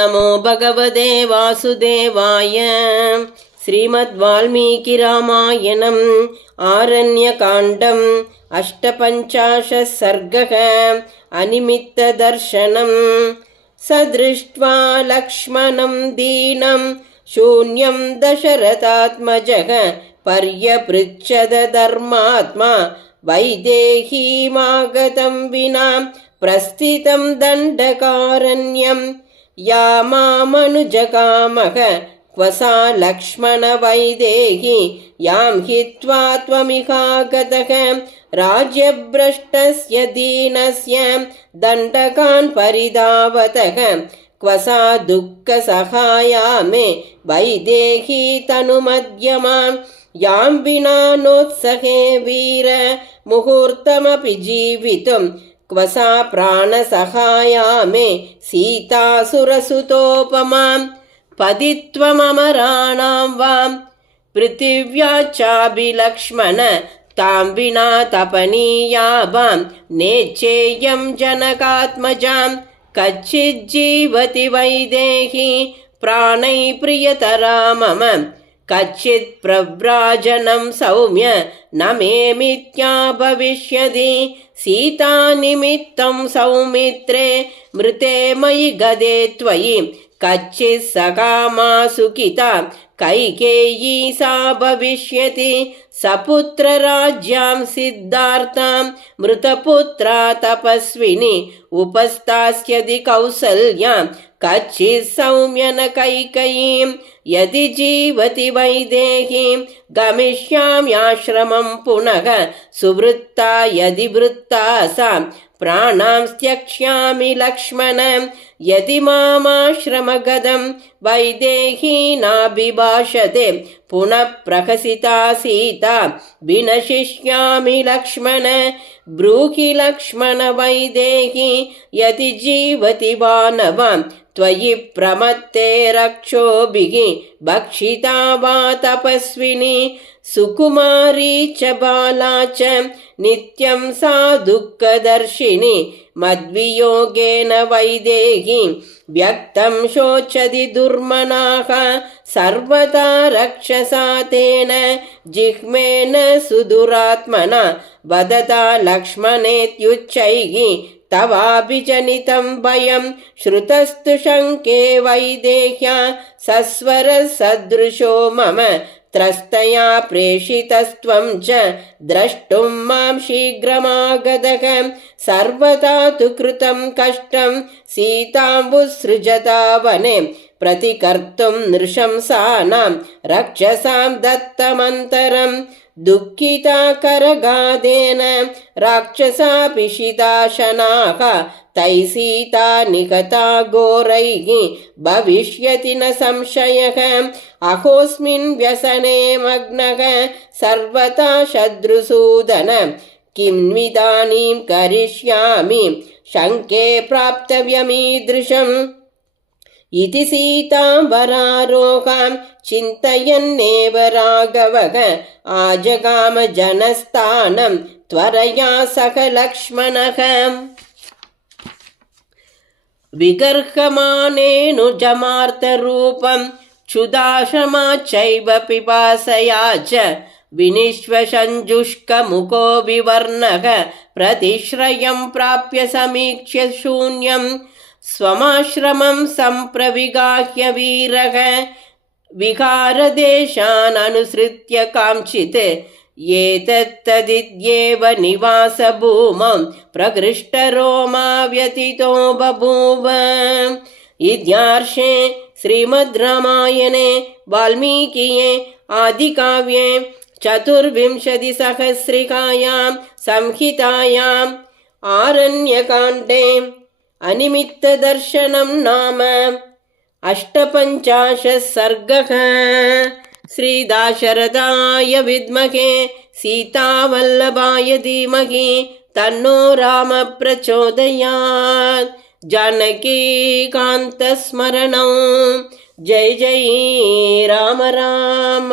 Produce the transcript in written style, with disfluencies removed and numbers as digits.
नमो भगवते वासुदेवाय। श्रीमद्वाल्मीकिरामायणम् आरण्यकाण्डम् 58 सर्गः। अनिमित्तदर्शनम्। स दृष्ट्वा लक्ष्मणं दीनं शून्यं दशरथात्मजः पर्यपृच्छद धर्मात्मा वैदेहीमागतं विना प्रस्थितं दण्डकारण्यम् यामामनुजकामः क्व सा लक्ष्मण वैदेही यां हित्वा त्वमिहागतः राज्यभ्रष्टस्य दीनस्य दण्डकान् परिधावतः क्व सा दुःखसहाया मे वैदेही तनुमध्यमां यां विना नोत्सहे वीर मुहूर्तमपि जीवितुं क्व सा प्राणसहाया मे सीतासुरसुतोपमां पतित्वममराणां वां पृथिव्याच्चाभिलक्ष्मण तां विना तपनीया वां नेच्छेयं जनकात्मजां कच्चिज्जीवति वैदेही प्राणैः प्रियतरा मम कच्चित् प्रव्राजनं सौम्य न मे मिथ्या भविष्यति सीतानिमित्तं सौमित्रे मृते मयि गदे त्वयि कच्चित् सकामा सुखिता कैकेयी सा भविष्यति सपुत्रराज्यां सिद्धार्थां मृतपुत्रा तपस्विनी उपस्थास्यति कौसल्यां कच्चित् सौम्यन कैकेयीं यदि जीवति वैदेहीं गमिष्याम्याश्रमं पुनः सुवृत्ता यदि वृत्ता सा प्राणां त्यक्ष्यामि लक्ष्मण यदि मामाश्रमगतं वैदेही नाभिभाषते पुनः प्रहसिता सीता विनशिष्यामि लक्ष्मण ब्रूहि लक्ष्मण वैदेही यदि जीवति वानवां त्वयि प्रमत्ते रक्षोभिः भक्षिता वा तपस्विनी सुकुमारी च बाला च नित्यं सा दुःखदर्शिनी मद्वियोगेन वैदेही व्यक्तं शोचति दुर्मनाः सर्वदा रक्षसा तेन जिह्मेन सुदुरात्मना वदता लक्ष्मणेत्युच्चैः तवाभिजनितं भयं श्रुतस्तु शङ्के वैदेह्या सस्वरसदृशो मम त्रस्तया प्रेषितस्त्वं च द्रष्टुं मां शीघ्रमागतः सर्वदा तु कृतं कष्टं सीताम्बुसृजता वने प्रतिकर्तुं नृशंसानां रक्षसां दत्तमन्तरं दुःखिता करगादेन राक्षसा पिशिताशनाः तैः सीता निहता घोरैः भविष्यति न संशयः अहोऽस्मिन् व्यसने मग्नः सर्वथा शत्रुसूदन किन्विदानीं करिष्यामि शङ्के प्राप्तव्यमीदृशम् इति सीताम्बरारोहां चिन्तयन्नेव राघवः आजगाम जनस्थानं त्वरया सह लक्ष्मणः विगर्हमाणेऽनुजमार्तरूपं क्षुधाश्रमाच्चैव पिपासया च विनिश्वसञ्जुष्कमुखो विवर्णः प्रतिश्रयं प्राप्य समीक्ष्य शून्यं स्वमाश्रमं सम्प्रविगाह्य वीरः विहारदेशान् अनुसृत्य काञ्चित् एतत्तदित्येव निवासभूमौ प्रकृष्टरोमा व्यतीतो बभूव। इत्यार्षे श्रीमद् रामायणे वाल्मीकिये आदिकाव्ये 24सहस्रिकायां संहितायाम् आरण्यकाण्डे अनिमित्तदर्शनं नाम 58 सर्गः। श्रीदाशरथाय विद्महे सीतावल्लभाय धीमहि तन्नो राम प्रचोदयात्। जानकीकान्तस्मरणं जय जय राम राम।